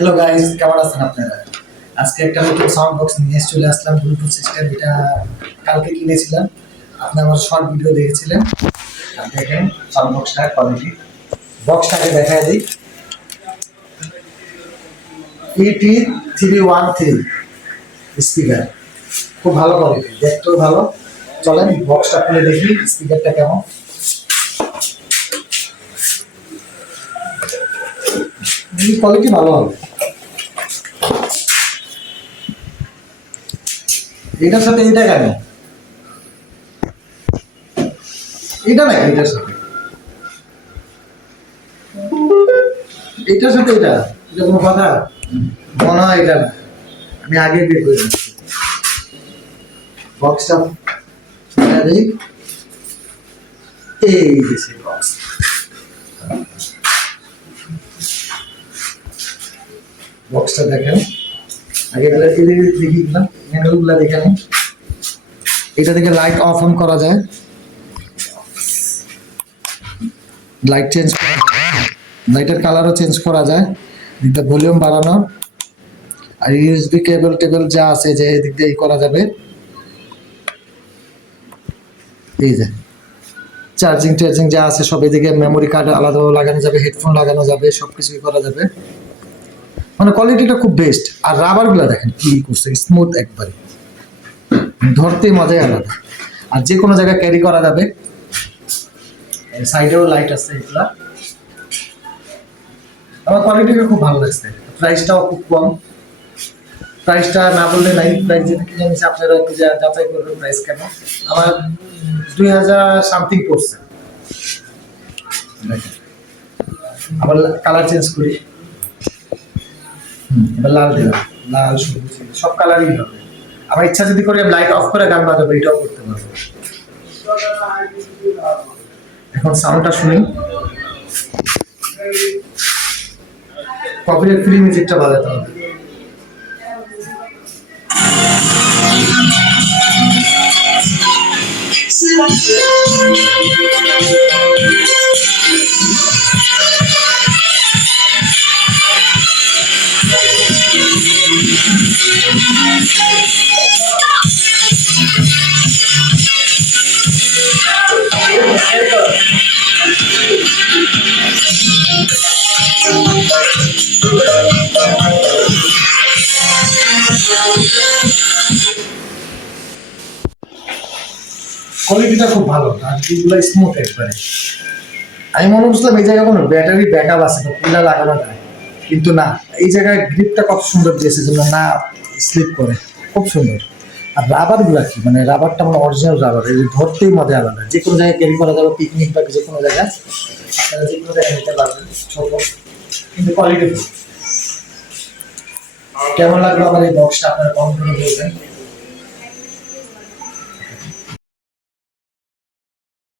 Hello guys, কেমন আছেন আপনারা? আজকে একটা নতুন সাউন্ড বক্স নিয়ে চলে আসলাম, ব্লুটুথ সিস্টেম। এটা কালকে কিনেছিলাম। আপনি আমার শর্ট ভিডিও দেখেছিলেন। আর দেখেন সাউন্ড বক্সটা কোয়ালিটি। বক্সটাকে দেখায় দিই। ইটি 313 স্পিকার, খুব ভালো কোয়ালিটি, দেখতেও ভালো। চলেন বক্সটা খুলে দেখি স্পিকারটা কেমন। কোয়ালিটি ভালো হবে। এটার সাথে এটা কেন? এটা না, এটার সাথে এটার সাথে এটা এটা কোনো কথা? মনে হয় এটা না। আমি আগে বের করে দিচ্ছি বক্সটা। এই দিয়েছি বক্স। বক্সটা দেখেন আগে দেখি না, হ্যান্ডেলগুলো দেখেন। এটা থেকে লাইট অফ অন করা যায়, লাইট চেঞ্জ করা যায়, লাইটের কালারও চেঞ্জ করা যায়, এদিকটা ভলিউম বাড়ানো। আর ইউএসবি কেবল টেবল যা আছে যে এদিক দিয়ে করা যাবে। এই যে চার্জিং টার্জিং যা আছে সব এদিকে, মেমোরি কার্ড আলাদাভাবে লাগানো যাবে, হেডফোন লাগানো যাবে, সব কিছুই করা যাবে। মানে কোয়ালিটিটা খুব বেস্ট। আর রাবারগুলো দেখেন কি করছে, স্মুথ একবারে, ধরতেই মজাই আলাদা। আর যে কোনো জায়গায় ক্যারি করা যাবে। সাইডেও লাইট আছে এগুলা। আমার কোয়ালিটিটা খুব ভালো লাগছে। প্রাইসটাও খুব কম। প্রাইসটা না বললে নাই, প্রাইস যেটা কিনে নিয়েছি আপনারা একটু যাচাই করবেন প্রাইস কেন। আমার 2000 সামথিং পড়ছে। আবার কালার চেঞ্জ করি। এবার লাল দিলাম, লাল সবুজ সব কালারই হবে। আমার ইচ্ছা যদি করি আমি লাইট অফ করে গান বাজাবো, এটাও করতে পারবো। এখন সাউন্ডটা শুনি। কপিরাইট ফ্রি মিউজিকটা বাজাতে হবে। কোয়ালিটিটা খুব ভালো, আর এগুলো স্মুথ একবারে। আমি মনে করছিলাম এই জায়গায় কোনো ব্যাটারি ব্যাকআপ আছে তো কুলা লাগানো যায়, কিন্তু না। এই জায়গায় গ্রিপটা কত সুন্দর দিয়েছে যেন না স্লিপ করে, খুব সুন্দর। আর রাবার গুলা কি, মানে রাবারটা মানে অরিজিনাল রাবার, এই ধরতেই মজা আলাদা। যে কোনো জায়গায় ক্যারি করা যাবে, পিকনিক বা যে কোনো জায়গায় আপনারা যে কোনো জায়গায় নিতে পারবেন। ছোট কিন্তু কোয়ালিটি। কেমন লাগলো আমার এই বক্সটা আপনারা কমেন্ট করে বলবেন।